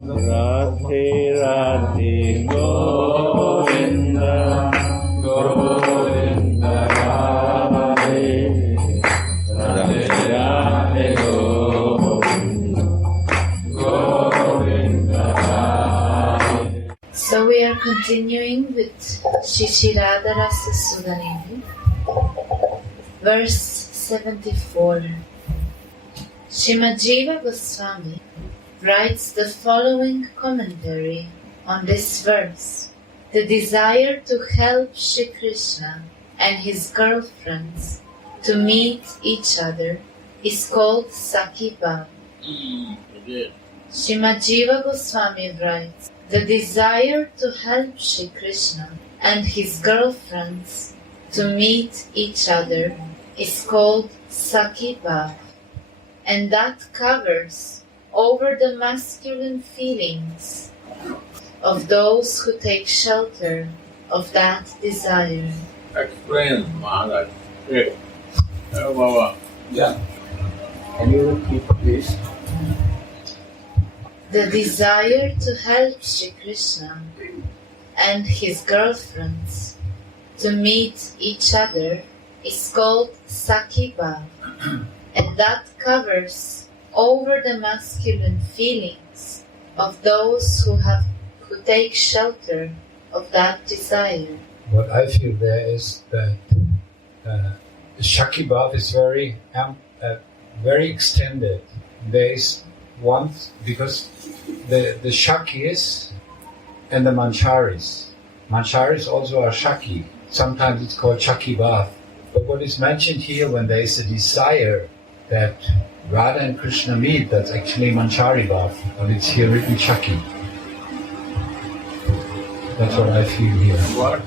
Radhe Radhe Govinda Govinda Radhe Radhe Radhe Govinda Govinda Radhe. So we are continuing with Shri Radha Rasa Sudhanidhi, verse 74. Srimad Jiva Goswami writes the following commentary on this verse. The desire to help Shri Krishna and his girlfriends to meet each other is called Sakhi Bhav. Srimad Jiva Goswami writes, the desire to help Shri Krishna and his girlfriends to meet each other is called Sakhi Bhav, and that covers over the masculine feelings of those who take shelter of that desire. Explain, Maharaj. Yeah. Can you repeat, please? The desire to help Shri Krishna and his girlfriends to meet each other is called Sakhi Bhav, and that covers over the masculine feelings of those who take shelter of that desire. What I feel there is that Sakhi Bhav is very extended. There is one, because the Shakis and the Mancharis also are Shaki. Sometimes it's called Sakhi Bhav. But what is mentioned here, when there is a desire that Radha and Krishna meet, that's actually Manchari Bhav, but it's here written Sakhi. That's what I feel here. What?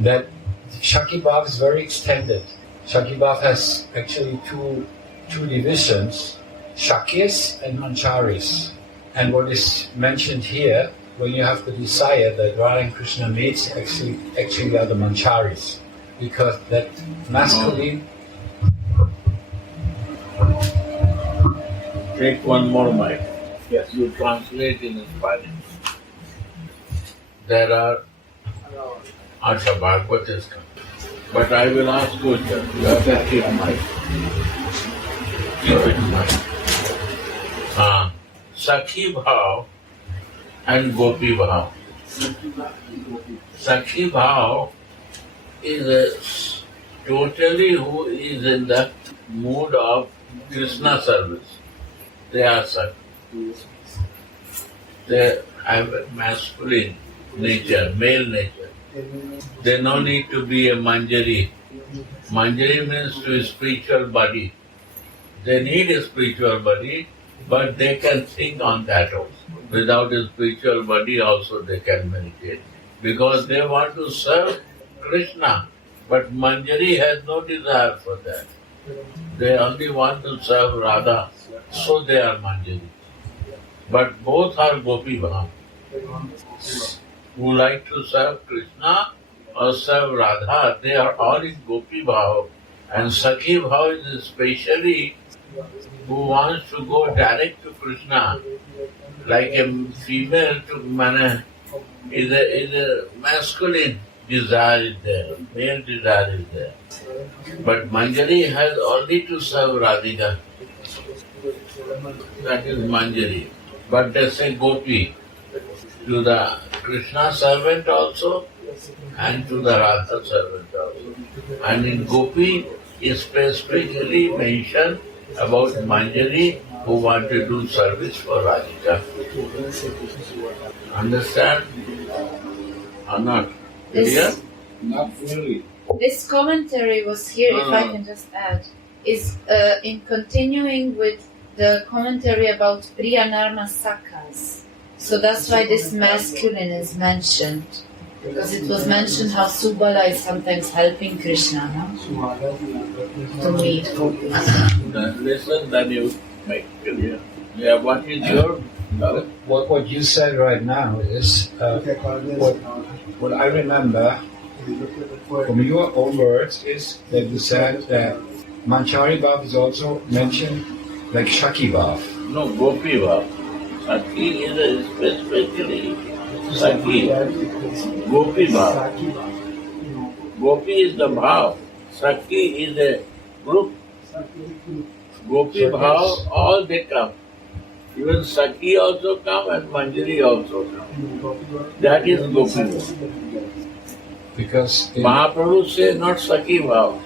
That Sakhi Bhav is very extended. Sakhi Bhav has actually two divisions, Shakis and Mancharis. And what is mentioned here, when you have the desire that Radha and Krishna meets, actually are the Mancharis. Because that masculine... Take one more mic. Yes. You translate in Spanish. There are Acha Bhagavad is coming. But I will ask questions. You have to keep mic. Keep it mic. Sakhi Bhav and Gopi Bhav. Sakhi Bhav is totally who is in the mood of Krishna service. They are Sakhi. They have a masculine nature, male nature. They no need to be a Manjari. Manjari means to a spiritual body. They need a spiritual body, but they can think on that also. Without a spiritual body also they can meditate. Because they want to serve Krishna, but Manjari has no desire for that. They only want to serve Radha, so they are Manjari. But both are Gopi Bhav. Who like to serve Krishna or serve Radha, they are all in Gopi Bhav. And Sakhi Bhav is especially who wants to go direct to Krishna, like a female to is a masculine desire is there, male desire is there. But Manjari has only to serve Radhika. That is Manjari. But they say Gopi to the Krishna servant also and to the Radha servant also. And in Gopi is specifically mentioned about Manjari who want to do service for Radhika. Understand or not? Clear? Not really. This commentary was here, if I can just add, is in continuing with the commentary about Priyanarma Sakhas. So that's why this masculine is mentioned. Because it was mentioned how Subala is sometimes helping Krishna, no? To meet gopis. Then listen, then you make clear. Yeah, what is your... What you said right now is what I remember from your own words is that you said that Manchari Bhav is also mentioned like Sakhi Bhav. No, Gopi Bhav. Sakhi is specifically Sakhi. Gopi Bhav. Gopi is the Bhav. Sakhi is a group. Gopi Bhav, all they come. Even Sakhi also come and Manjari also come. That is Gopi Bhav. Because Mahaprabhu says not Sakhi Bhav,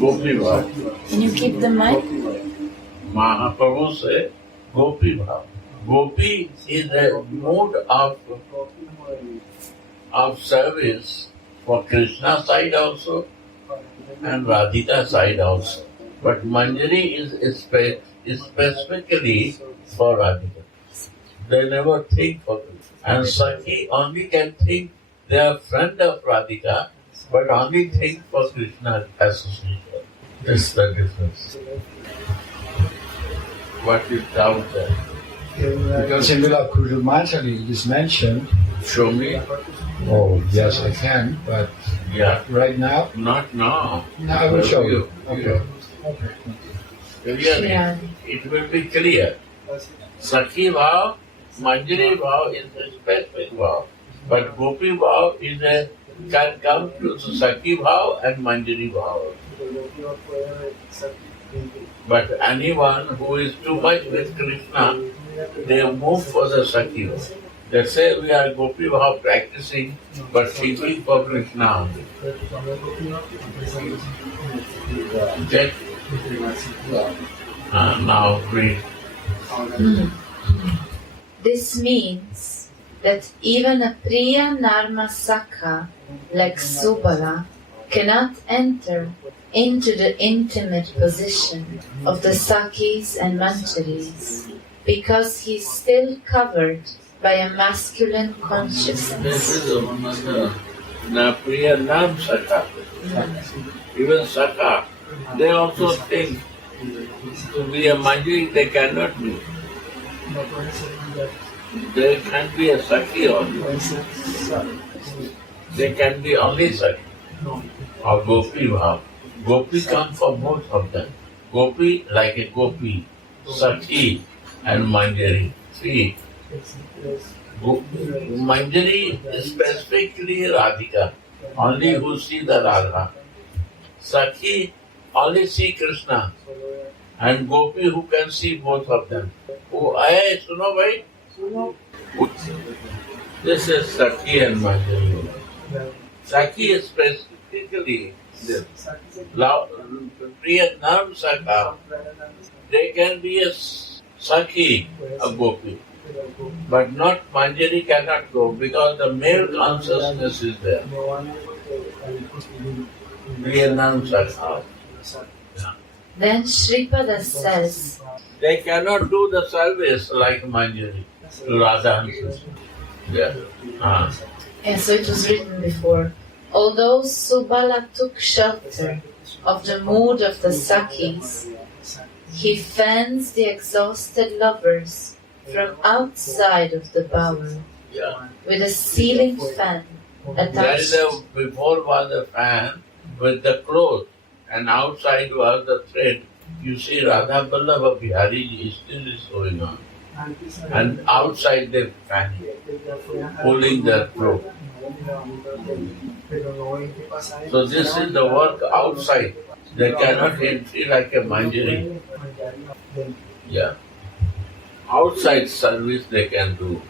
Gopi Bhav. Can you keep the mic? Mahaprabhu says Gopi Bhav. Gopi is a mood of service for Krishna side also and Radhika side also. But Manjari is specifically for Radhika. They never think for Krishna. And Sakhi only can think they are friend of Radhika, but only think for Krishna association. That's the difference. What is doubt there? because in Vila Kurumanjali it is mentioned. Show me. Oh yes, I can, but Yeah. right now, Not now. no, I will show you. Okay. Clearly, Yeah. it will be clear. Sakhi Bhav, Manjari Bhav is a specific Bhav, but Gopi Bhav can come to Sakhi Bhav and Manjari Bhav. But anyone who is too much with Krishna, they move for the Sakhi Bhav. They say we are Gopi Bhav practicing, but seeking for Krishna only. Okay? Now read. This means that even a Priya Narma Sakha like Subala cannot enter into the intimate position of the Sakhis and Manjaris because he is still covered by a masculine This consciousness. is another Priya Nam Sakha. Even Sakha, they also think to be a Manjari, they cannot be. They can be a Sakhi also. They can be only Sakhi or Gopi Bhav. Gopi come for both of them. Gopi like a Gopi, Sakhi and Manjari. See, Manjari is specifically Radhika, only who see the Radha. Sakhi only see Krishna, and Gopi who can see both of them. Oh, hey, suno bhai. This is Sakhi and Manjari. Sakhi is specifically this. Priya Nam Sakha, they can be a Sakhi, a Gopi. But not Manjari cannot go because the male consciousness is there. Priya Nam Sakha. Then Shripada says, They cannot do the service like Manjari to Radha and Krishna. Yeah. and so it was written before, although Subala took shelter of the mood of the Sakhis, he fans the exhausted lovers from outside of the bower Yeah. with a ceiling fan There is attached. before was a fan with the cloth and outside was the thread. You see Radha Vallabha Bihari ji still is going on. And outside the fan, pulling the cloth. So this is the work outside. They cannot enter like a Manjari. Yeah. Outside service they can do.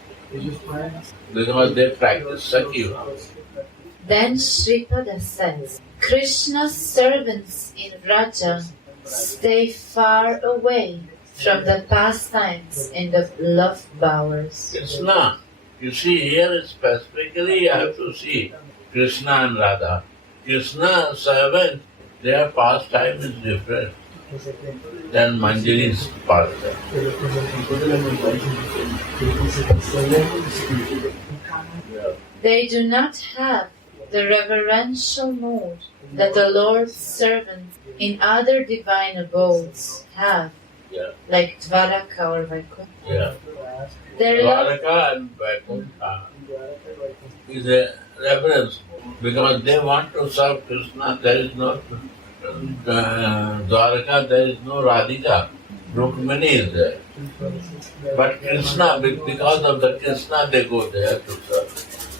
Because they practice Sakhi. Then Shripada says, Krishna's servants in Raja stay far away from the pastimes in the love bowers. Krishna. You see here specifically you have to see Krishna and Radha. Krishna servant, their pastime is different than Manjari's pastime. They do not have the reverential mood that the Lord's servants in other divine abodes have, Yeah. like Dvaraka or Vaikuntha. Yeah. Their love, Dwaraka and Vaikuntha is a reverence because they want to serve Krishna. There is no Dwaraka, there is no Radhika. Rukmini is there. But Krishna, because of the Krishna, they go there to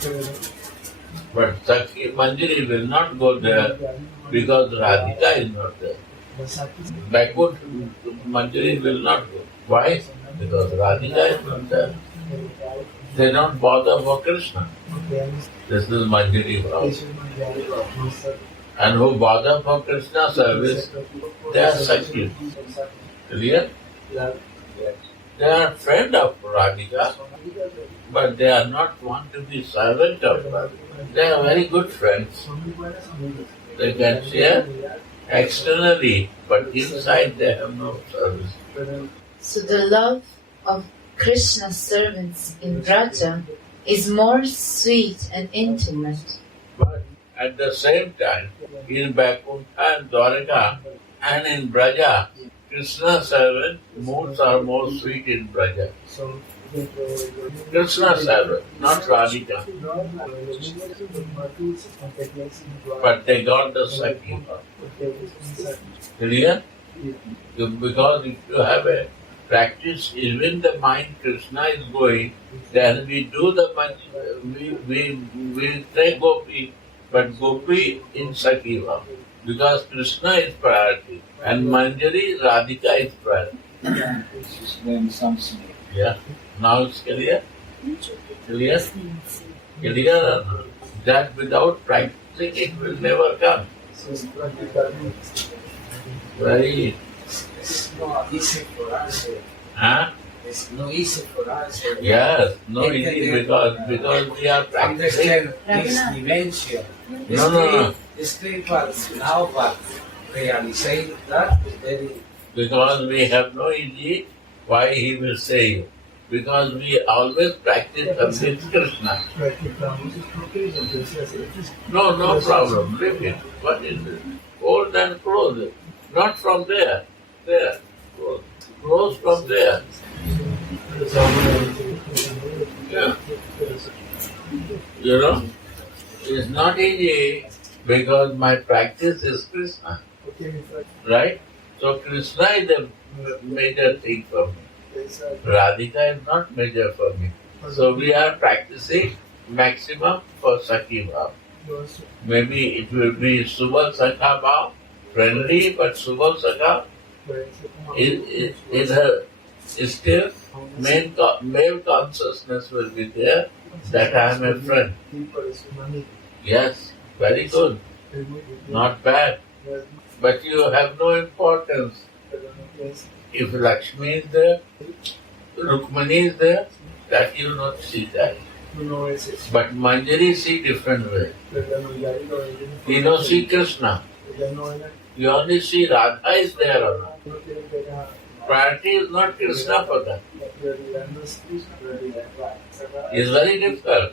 serve. But Sakhi Manjari will not go there because Radhika is not there. Backward Manjari will not go. Why? Because Radhika is not there. They don't bother for Krishna. This is Manjari problem. And who bother for Krishna service, they are Sakhi. Clear? They are friend of Radhika, but they are not want to be servant of Radhika. They are very good friends. They can share externally, but inside they have no service. So the love of Krishna's servants in Raja is more sweet and intimate. But at the same time, in Vaikuntha and Dwaraka and in Braja, Krishna's servant moods are more sweet in Braja. Krishna's servant, not Radhika. But they got the Sakhi. Clear? Because if you have a practice, even the mind Krishna is going, then we do the we say Gopi, but Gopi in Sakhi Bhav. Because Krishna is priority and Manjari, Radhika is priority. Yeah. Now it's clear? Clear? Clear or not? That without practicing it will never come. Very. It's not easy for us. Huh? It's not easy for us. Yes, no easy because we are practicing. Understand this dimension. No. Discrepancy now, but realizing that is very. Because we have no easy, why he will say you? Because we always practice with Krishna. No problem. Leave it. What is it? Old and close. Not from there. There. Close from there. Yeah. You know, it's not easy because my practice is Krishna. Right? So Krishna is the major thing for me. Radhika is not major for me. So we are practicing maximum for Sakhi Bhav. Maybe it will be Subal Sakha Bhav, friendly, but Subal Sakha is still male consciousness will be there that I am a friend. Yes, very good. Not bad. But you have no importance. If Lakshmi is there, Rukmini is there, that you not see that. But Manjari see different way. You don't see Krishna. You only see Radha is there or not. Priority is not Krishna for that. It's very difficult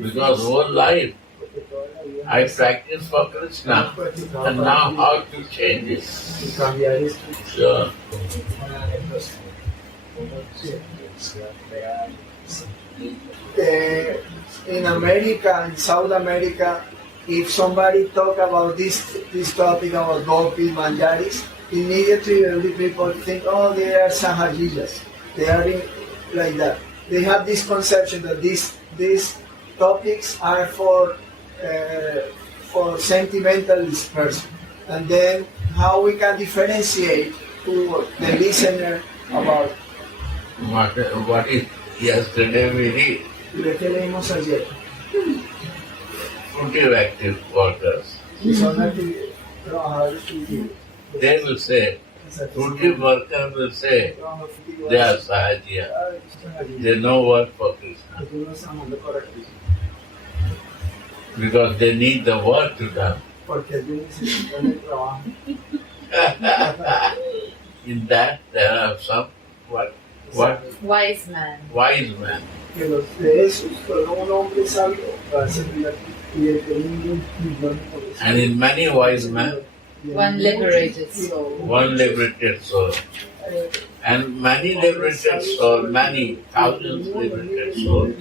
because whole life I practice for Krishna and now how to change it. Sure. In America, in South America, if somebody talk about this topic about Gopi Manjaris, immediately every people think, oh, they are Sahajijas. They are like that. They have this conception that these topics are for sentimentalist person. And then how we can differentiate to the listener about What is yesterday we read? ¿De qué leímos ayer? Fruitive active workers. Que son trabajadores cultivos. They will say, fruitive worker will say, they are Sahajiya. They no work for Krishna. Because they need the work to done. In that there are some what? Wise man. Wise men. And in many wise men, One liberated soul. one liberated soul. And many liberated soul, many thousands liberated souls,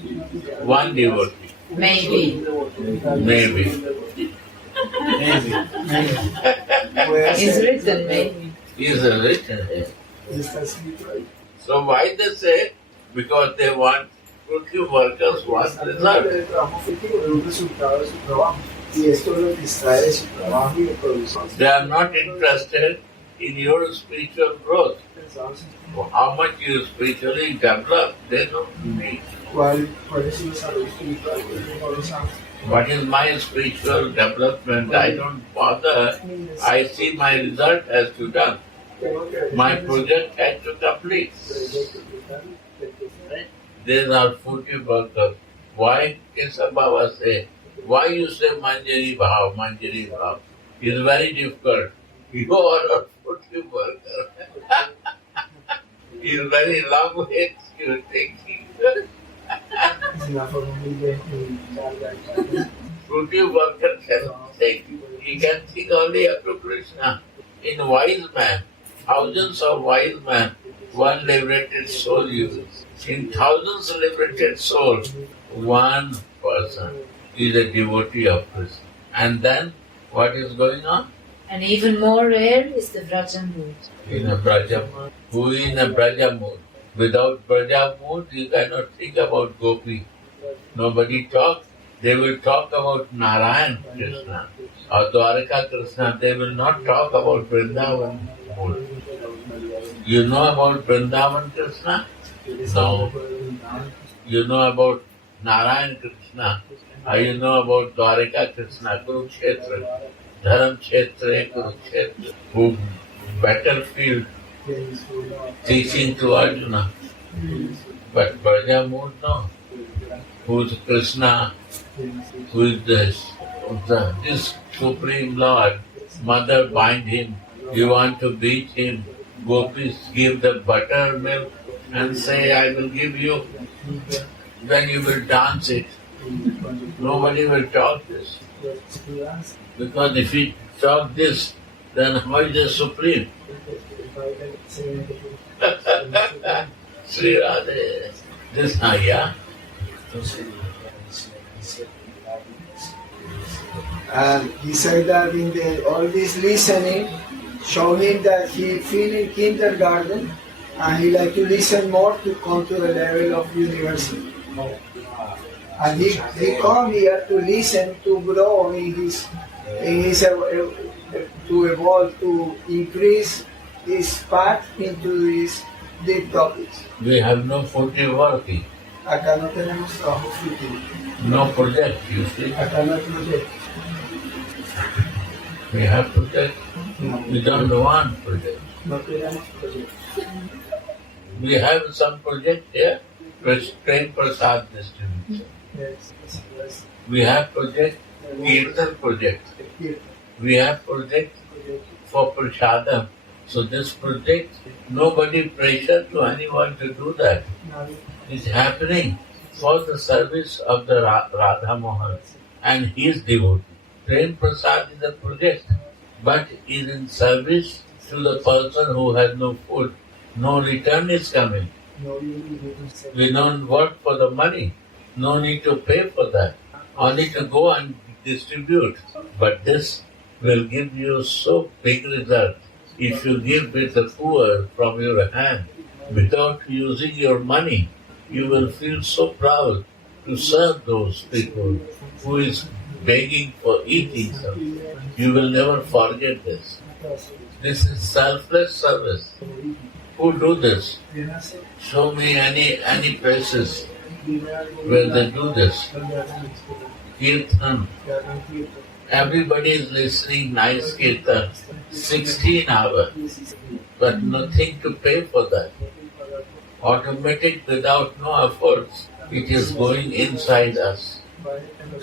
one devotee. Maybe. Maybe. It's written maybe. Is written here. Está escrito ahí. So why they say? Because they want fruitful workers want result. El trabajo efectivo es un resultado de su trabajo. Y esto es lo que extrae de su trabajo y de producción. They are not interested in your spiritual growth. How much you spiritually develop, they don't need. ¿Cuál es su desarrollo espiritual? No lo saben. What is my spiritual development? I don't bother. I see my result has to done. My project has to complete. These are fruitful workers. Why Kesha Baba say? Why you say Manjari Bhav, Manjari Bhav? It's very difficult. You are a fruitful worker. It's very long way you thinking. Fruitful worker can think. He can think only up to Krishna. In wise man, thousands of wise men, one liberated soul uses. In thousands of liberated souls, one person is a devotee of Krishna. And then, what is going on? And even more rare is the Vraja mood. In a Braja mood. Who is in a Braja mood? Without Braja mood, you cannot think about Gopi. Nobody talks. They will talk about Narayan Krishna or Dwaraka Krishna. They will not talk about Vrindavan mood. You know about Vrindavan Krishna? No. You know about Narayan Krishna? Or you know about Dwaraka Krishna, Kurukshetra, Dharam Kshetra, Kurukshetra, who battlefield teaching to Arjuna. But Braja mood, no. Who is Krishna? Who is this Supreme Lord? Mother bind him. You want to beat him. Gopis give the buttermilk and say, I will give you. Then you will dance it. Nobody will talk this. Because if we talk this, then how is the Supreme? Sri Radha. This yeah? And he said that in all this listening, show him that he feel in kindergarten and he like to listen more to come to the level of university. And he come here to listen, to grow in his to evolve, to increase his path into these deep topics. We have no fruitful working. Acá no tenemos trabajo fructífero. No project, you see. Acá no hay proyecto. We have project. We don't want project. No queremos proyecto. We have some project here, train prasad distribution. Yes. We have project, Kirtan project. We have project for prasadam. So this project, nobody pressure to anyone to do that. It's happening for the service of the Radha Mohan and his devotee. Train prasad is a project, but is in service to the person who has no food. No return is coming. We don't work for the money. No need to pay for that. Only to go and distribute. But this will give you so big result. If you give with the poor from your hand, without using your money, you will feel so proud to serve those people who is begging for eating something. You will never forget this. This is selfless service. Who do this? Show me any places where they do this. Kirtan. Everybody is listening nice kirtan. 16 hours. But nothing to pay for that. Automatic without no efforts. It is going inside us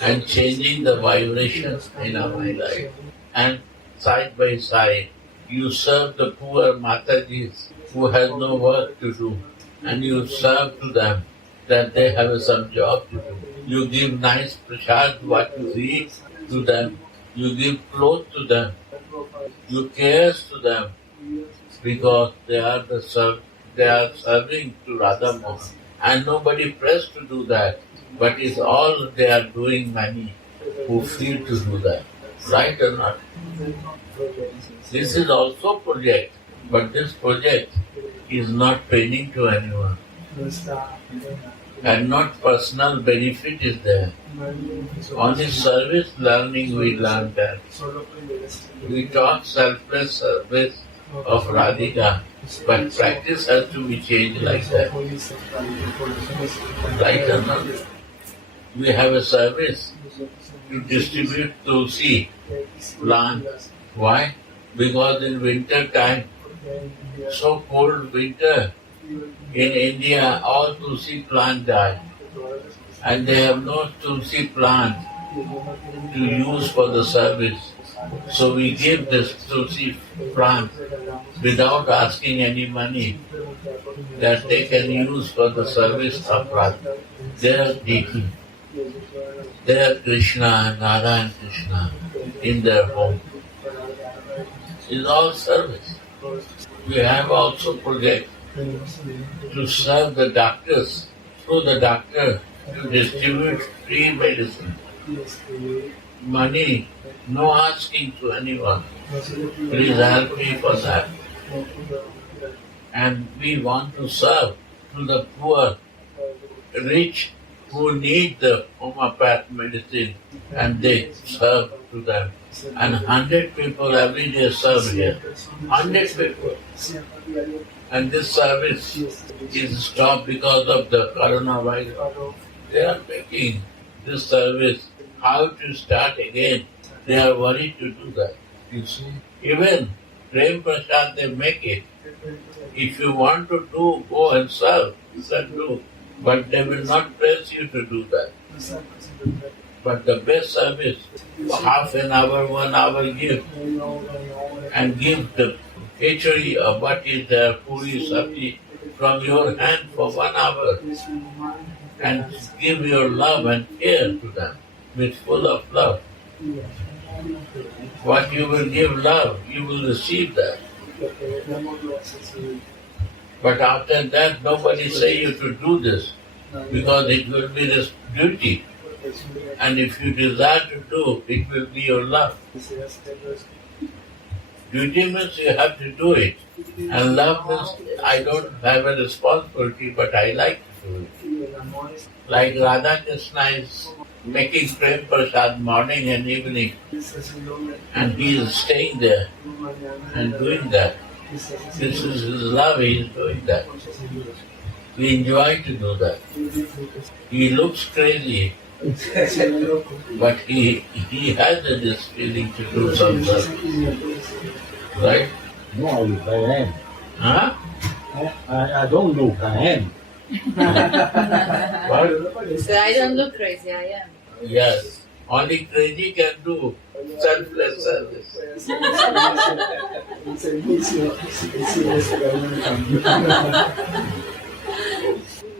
and changing the vibrations in our life. And side by side, you serve the poor Matajis who has no work to do, and you serve to them that they have some job to do. You give nice prasad, what you eat to them. You give clothes to them. You care to them because they are serving to Radha Mohan. And nobody pressed to do that, but it's all they are doing many who feel to do that. Right or not? This is also project, but this project is not paining to anyone. And not personal benefit is there. Only service learning we learn that. We taught selfless service of Radhika, but practice has to be changed like that. Right or not? We have a service to distribute tulsi plant. Why? Because in winter time, so cold winter, in India all tulsi plant die. And they have no tulsi plant to use for the service. So we give this tulsi plant without asking any money that they can use for the service of Radha. They are taking. They are Krishna, Radha and Krishna in their home. It's all service. We have also project to serve the doctors, through the doctor to distribute free medicine. Money, no asking to anyone. Please help me for that. And we want to serve to the poor, rich, who need the homeopath medicine, and they serve to them. And 100 people every day serve here. 100 people. And this service is stopped because of the coronavirus. They are making this service how to start again. They are worried to do that. You see, even Prem Prasad, they make it. If you want to do, go and serve, you can do. But they will not press you to do that. But the best service, half an hour, 1 hour give, and give the khichdi or what is there, puri, sabji, from your hand for 1 hour, and give your love and care to them with full of love. What you will give love, you will receive that. But after that, nobody say you to do this, because it will be this duty. And if you desire to do, it will be your love. Duty means you have to do it. And love means I don't have a responsibility, but I like to do it. Like Radha Krishna is making Prem Prasad morning and evening, and he is staying there and doing that. This is his love, he is doing that. We enjoy to do that. He looks crazy, but he has this feeling to do something. Right? No, I am. Huh? I don't look, I am. What? So I don't look crazy, I am. Yes. Only crazy can do selfless service.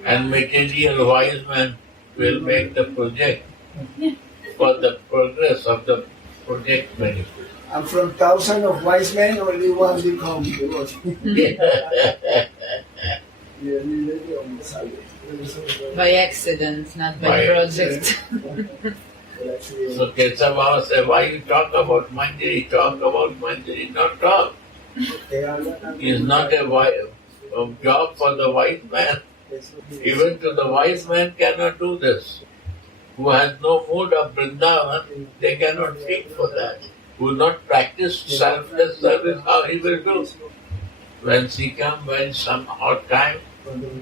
And material wise man will make the project for the progress of the project benefit. And from thousands of wise men, only one become. By accident, not by project. So Kesha Baba said, why you talk about Manjari? Talk about Manjari, not talk. It's not a job for the wise man. Even to the wise man cannot do this. Who has no mood of Vrindavan, they cannot think for that. Who will not practice selfless service, how he will do? When she comes, when some hot time,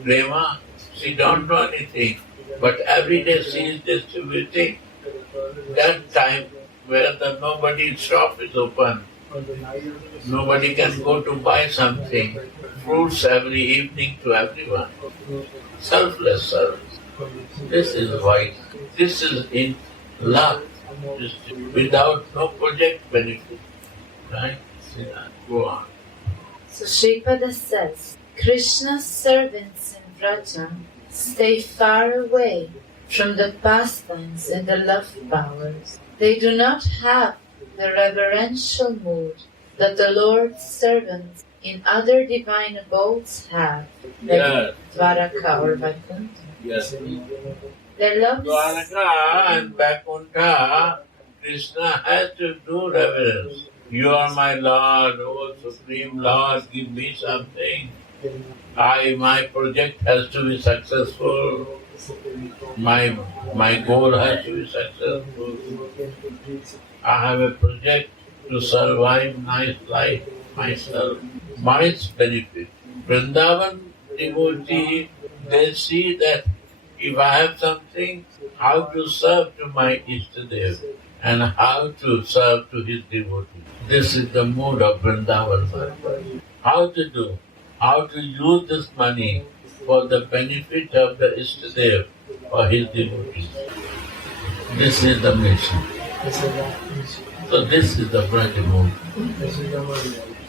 Prema, she don't know anything. But every day she is distributing. That time where nobody's shop is open, nobody can go to buy something. Fruits every evening to everyone. Selfless service. This is wise. This is in love. Without no project benefit. Right? Go on. So Shripada says, Krishna's servants in Vraja stay far away from the pastimes and the love powers. They do not have the reverential mood that the Lord's servants in other divine abodes have, like Dwaraka or Vaikuntha. Yes. Their love Dwaraka and Vaikuntha, Krishna has to do reverence. You are my Lord, O Supreme Lord, give me something. My project has to be successful. My goal has to be successful. I have a project to survive nice life myself. My benefit. Vrindavan devotee, they see that if I have something, how to serve to my Ishtadev and how to serve to his devotee. This is the mood of Vrindavan. How to do? How to use this money for the benefit of the Ishtadev or his devotees. This is the mission. So this is the Braja mood.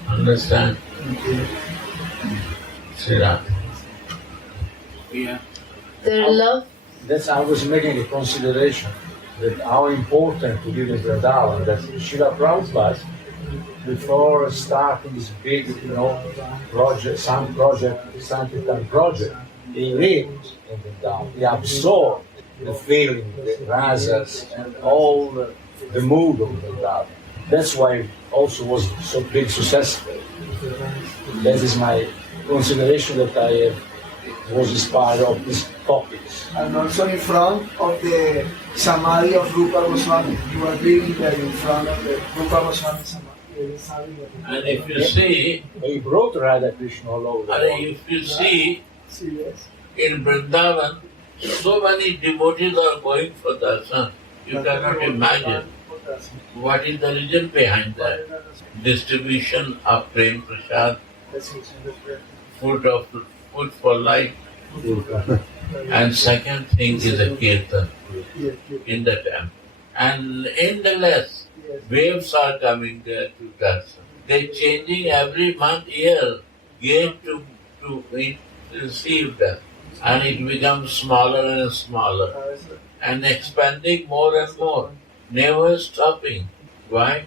Understand? Sri Radha. Yeah. Their love. That's I was making a consideration that how important to live in Vrindavan, that Srila Prabhupada, before starting this big, project, Sankirtan project, he lived in Vrindavan. He absorbed the feeling, the rasas, and all the mood of Vrindavan. That's why it also was so big successful. That is my consideration that I was inspired of these topics. And also in front of the Samadhi of Rupa Goswami. You were living there in front of the Rupa Goswami Samadhi. And if you see, He brought Radha Krishna all over the world. if you see in Vrindavan, so many devotees are going for darshan. You cannot imagine what is the reason behind that. Distribution of prem prasad, food for life, and second thing is a kirtan in the temple. And endless waves are coming there to darshan. They're changing every month, year, gate to receive them. And it becomes smaller and smaller and expanding more and more, never stopping. Why?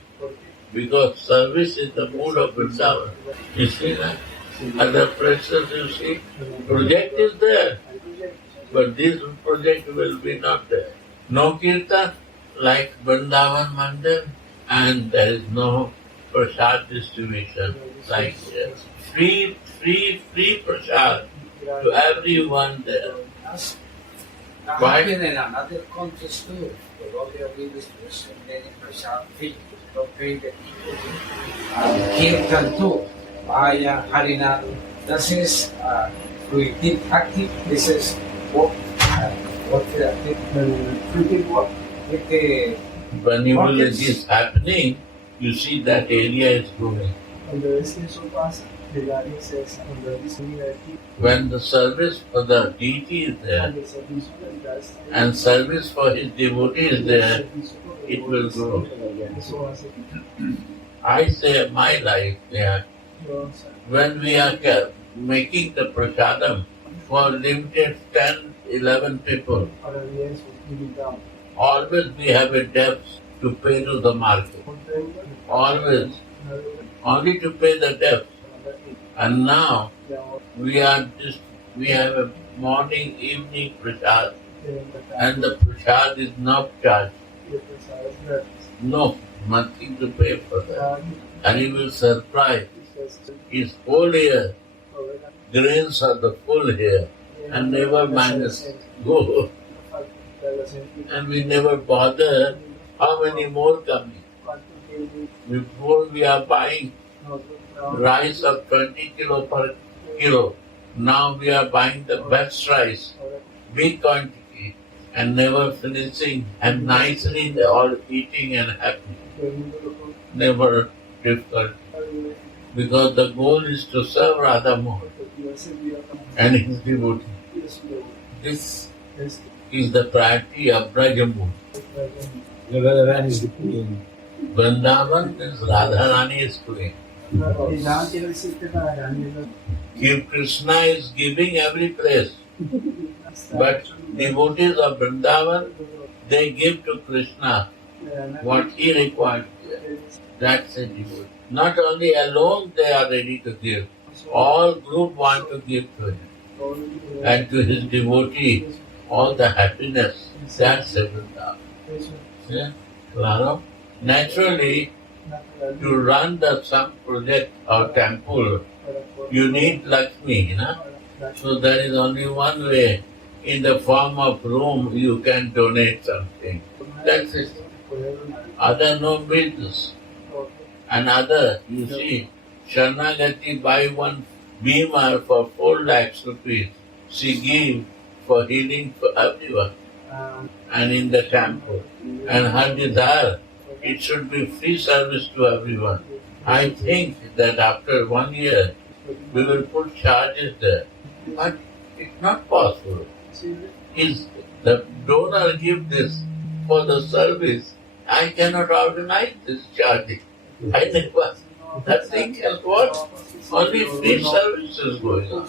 Because service is the mood of Vrindavan. You see that? Other places you see, project is there, but this project will be not there. No kirtan like Vrindavan Mandir, and there is no prasad distribution like here. Free prasad to everyone there. Why? Happened in another countries too. The Lord of distribution many prasad free. Don't pay the kirtan too. Bhaya, Harina. This is creative active. This is what creative work. With the When village is happening, you see that area is growing. When the service for the deity is there and service for his devotee is there, it will grow. I say my life there, when we are making the prasadam for limited 10, 11 people, always we have a debt to pay to the market. Always. Only to pay the debt. And now we have a morning, evening prasad, and the prasad is not charged. No, nothing to pay for that. And he will surprise. His whole year, grains are the full here, and never minus go. And we never bother how many more coming. Before we are buying rice of 20 kilo per kilo, now we are buying the best rice, big quantity, and never finishing, and nicely they all eating and happy. Never difficult. Because the goal is to serve Radha Mohan and his devotee. This is the priority of Brajamood. Radha is the queen. Vrindavan is Radharani is queen. If Krishna is giving every place, but devotees of Vrindavan, they give to Krishna what he requires. That's a devotee. Not only alone they are ready to give, all group want to give to him. And to his devotee, all the happiness, that's a Vrindavan. Yeah? Naturally, to run some project or temple You need Lakshmi, so there is only one way. In the form of room, you can donate something. That's it. Other no business. Another, you see, Sharnagati buy one beamer for 4 lakhs rupees. She give for healing for everyone and in the temple. And her desire, it should be free service to everyone. I think that after 1 year, we will put charges there. But it's not possible. Is the donor give this for the service? I cannot organize this charging. I never. Nothing else. What? Only free services going on.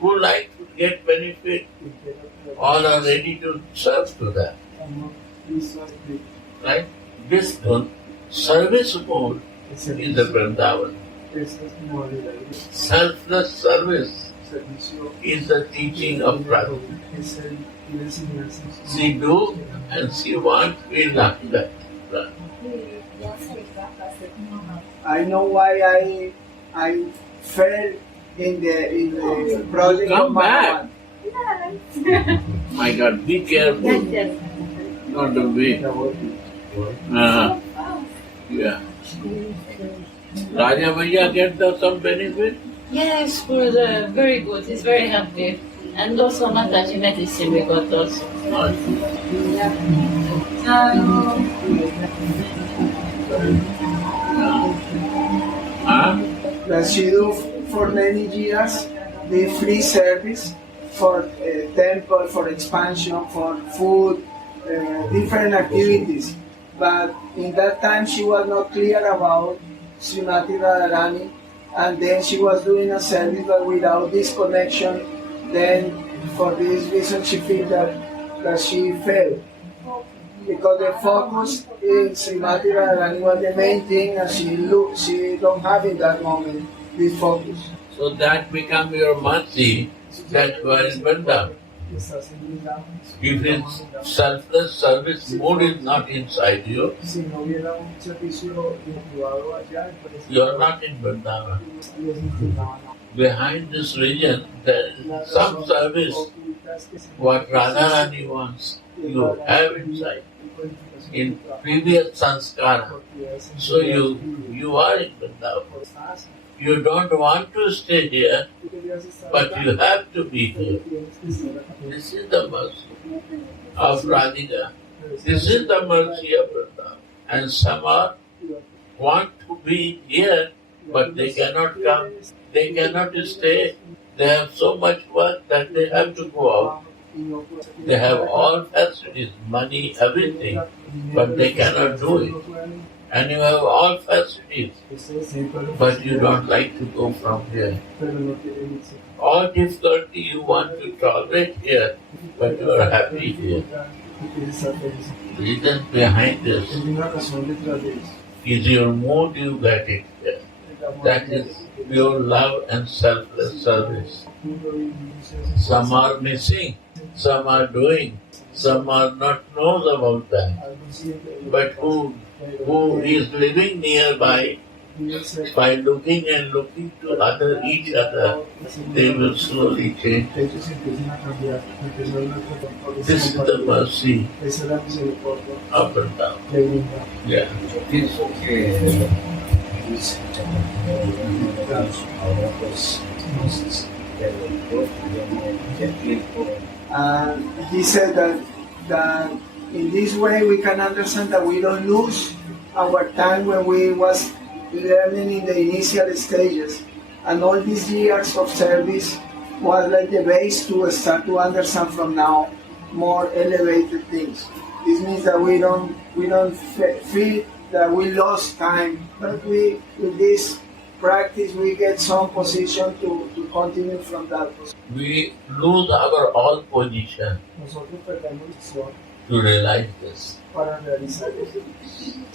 Who like to get benefit, all are ready to serve to that. Right? This service mode is the Vrindavan. Selfless service is the teaching of Radha. She do and she wants to be like that. I know why I fell in the project. Come of back. Bhagavan. My God, be careful. Not the way. Yeah. Raja Bhaiya get some benefit? Yes, for the very good. He's very happy. And also Mataji medicine we got also. That she do for many years the free service for temple, for expansion, for food, different activities. But in that time she was not clear about Srimati Radharani, and then she was doing a service but without this connection. Then for this reason she felt that she failed. Because the focus in Srimati Radharani was the main thing, and she don't have in that moment this focus. So that become your mercy that you are in Vrindavan. If it's selfless service mood is not inside you, you are not in Vrindavan. Behind this region, there is some service what Radharani wants, you have inside. In previous sanskara. So you are in Vrindavan. You don't want to stay here, but you have to be here. This is the mercy of Radhika. This is the mercy of Vrindavan. And some are want to be here, but they cannot come. They cannot stay. They have so much work that they have to go out. They have all facilities, money, everything, but they cannot do it. And you have all facilities, but you don't like to go from here. All difficulty you want to tolerate here, but you are happy here. Reason behind this is your mood, you get it here. That is pure love and selfless service. Some are missing, some are doing, some are not knows about that. But who is living nearby, by looking and looking to each other, they will slowly change. This is the mercy up and down. Yeah. He said that in this way we can understand that we don't lose our time when we was learning in the initial stages, and all these years of service was like the base to start to understand from now more elevated things. This means that we don't feel that we lost time, but with this practice we get some position to continue from that position. We lose our all position to realize this.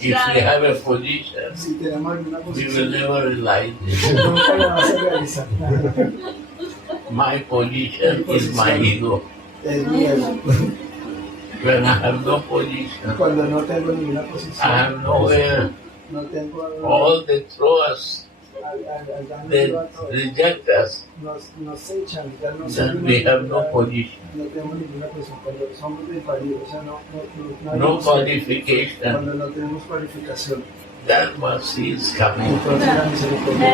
If we have a position, we will never realize it. My position is my ego. When I have no position, I have nowhere. All they throw us they reject us, nos echan, ya no then we have no position, no tenemos ninguna posición, cuando somos desvalidos, o sea, hay no opción, qualification. cuando no tenemos cualificación. That mercy is coming. Entonces la misericordia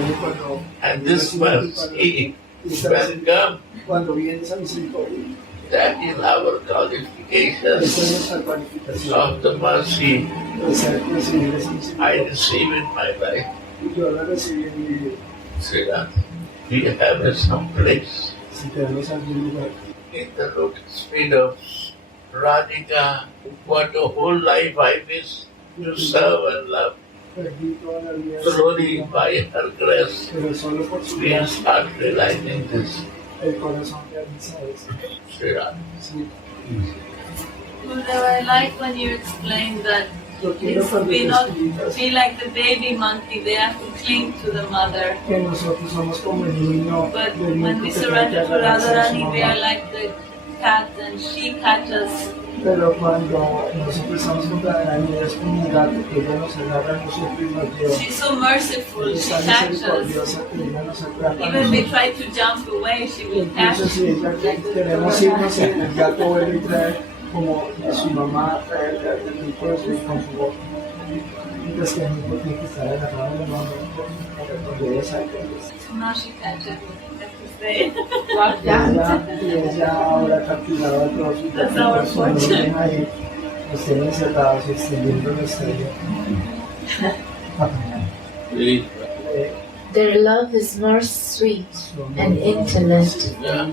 viene cuando And this mercy will come. Cuando viene esa misericordia, That is our qualification esa es nuestra cualificación. of the mercy Recibir esa I misericordia. receive in my life. Yo la recibí en mi vida. Sridhar, we have some place Si tenemos algún lugar, in the lotus feet of Radhika. What a whole life I wish to serve and love. perdí toda la vida. Slowly, by her grace, Pero solo por su we gracia, start realizing this. el corazón realiza eso. Sridhar. Sí. Gurudev, I like when you explain that Yo quiero it's, cuando we te not explicas be like the baby monkey, they have to cling to the mother. que nosotros somos como el niño But del when niño we que tiene que surrender to agarrarse de su Radharani, we are mamá. like the cat and she catches. Pero cuando nosotros estamos con Radharani es como un gato que ella nos agarra a nosotros y nos lleva. She's so merciful, she Es tan catches. misericordiosa que ella nos atrapa a Even we nosotros. try to jump away, she will catch. Incluso si ella queremos irnos, el gato vuelve y trae como a su mamá, trae el gato y pues con su boca. Mientras que el niño tiene que estar agarrado de la mamá para cuando ella salga. So now she catches, I have to say. Y ella ahora capturaba a todos sus That's our gatos, fortune. ahí los tiene encerrados, extendiendo la estrella. We, Their love is more sweet and intimate. yeah,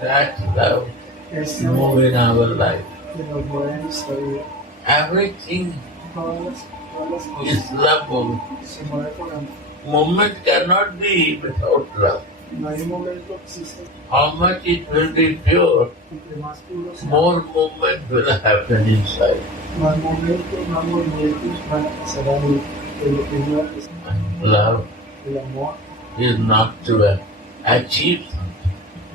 that love Este move in our life. que nos mueve en nuestra vida. Everything Todas las is cosas love. se mueve por amor. Moment cannot be without love. No hay un momento que existe. How much it will be pure, Entre más puro sea, more movement will happen inside. más momentos, más movimientos van a pasar a mí. El lo primero que es Love el amor, is not to achieve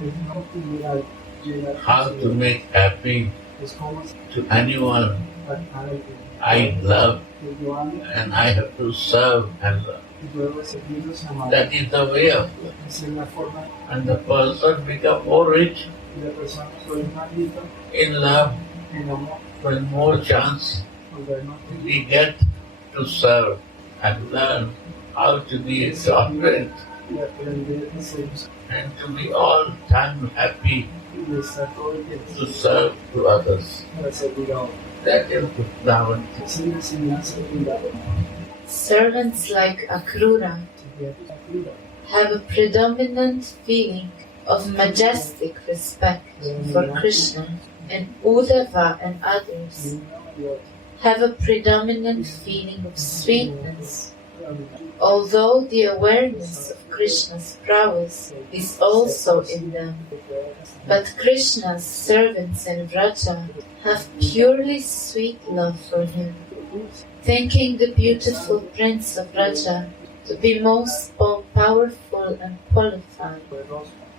es una oportunidad llegar how to make happy es como to anyone. tratar de I love que yo amo and I have to serve and love. y luego servirlos a amar. That is the way of life. Esa es la forma And the person become more rich y la persona soy más rica in love en amor, when more chance cuando no we get to serve and learn how to be tolerant y aprender a ser and to be all time happy y estar todo el tiempo to serve to others. para servir a otros. That is Vrindavan. Esa es la enseñanza de la Servants like Akrura have a predominant feeling of majestic respect for Krishna, and Uddhava and others have a predominant feeling of sweetness. Although the awareness of Krishna's prowess is also in them, but Krishna's servants in Vraja have purely sweet love for him, thinking the beautiful prince of Vraja to be most powerful and qualified.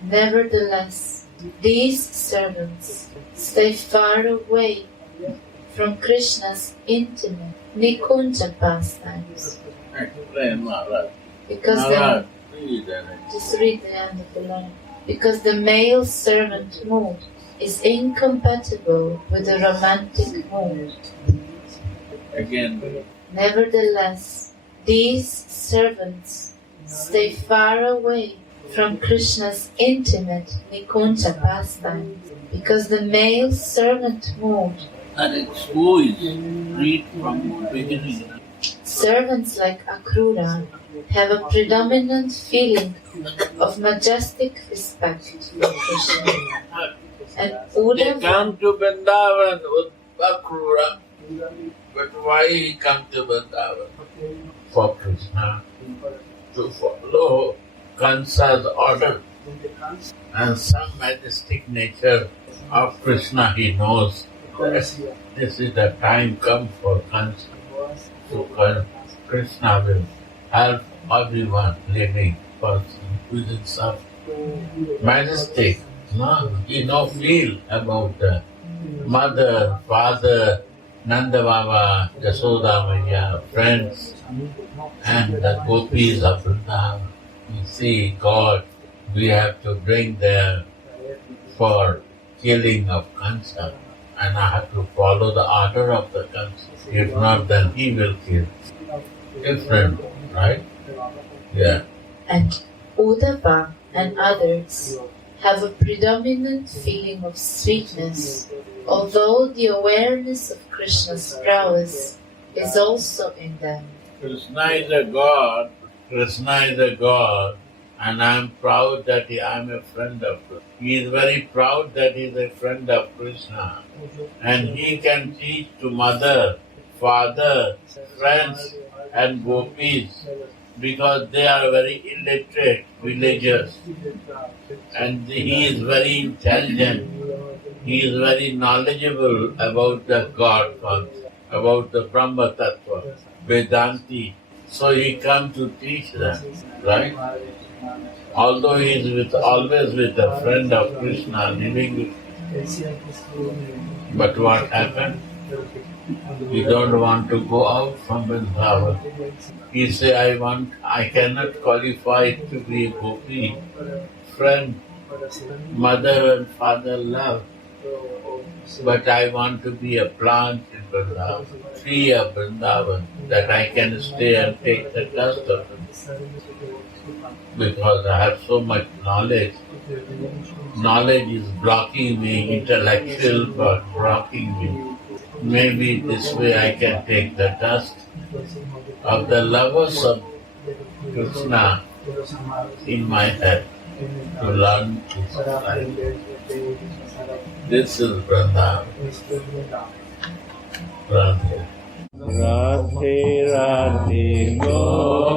Nevertheless, these servants stay far away from Krishna's intimate Nikunja pastimes Explain Maharaj. because Maharaj, they read that. just read the end of the line. Because the male servant mood is incompatible with the romantic mood. Again, Nevertheless, these servants stay far away from Krishna's intimate Nikunja pastime because the male servant mood, that is who is read from beginning. servants like Akrura have a predominant feeling of majestic respect for Krishna. And They Uddhava come to Vrindavan with Akrura. But why he come to Vrindavan? For Krishna. To follow Kansa's order. And some majestic nature of Krishna he knows. That this is the time come for Kansa. So Krishna will help everyone living person within self. Majestic. No? He no feel about the mother, father, Nanda Baba, Jasoda Maya, friends, and the gopis of Vrindavan. You see, God, we have to bring there for killing of Kansa, and I have to follow the order of the Kansa. If not, then he will kill. Different, right? Yeah. And Uddhava and others have a predominant feeling of sweetness, although the awareness of Krishna's prowess is also in them. Krishna is a God. Krishna is a God, and I am proud that I am a friend of Krishna. He is very proud that he is a friend of Krishna, and he can teach to mother, father, friends, and gopis, because they are very illiterate villagers, and he is very intelligent. He is very knowledgeable about the God concept, about the Brahma Tattva, Vedanti. So he comes to teach them, right? Although he is always with a friend of Krishna, living with. But what happened? He don't want to go out from Vrindavan. He say, I cannot qualify to be a gopi, friend, mother and father love. But I want to be a plant in Vrindavan, tree of Vrindavan, that I can stay and take the dust of it. Because I have so much knowledge. Knowledge is blocking me, intellectual but blocking me. Maybe this way I can take the dust of the lovers of Krishna in my head to learn his life. This is Radha. Radha. Radhe Radhe Go.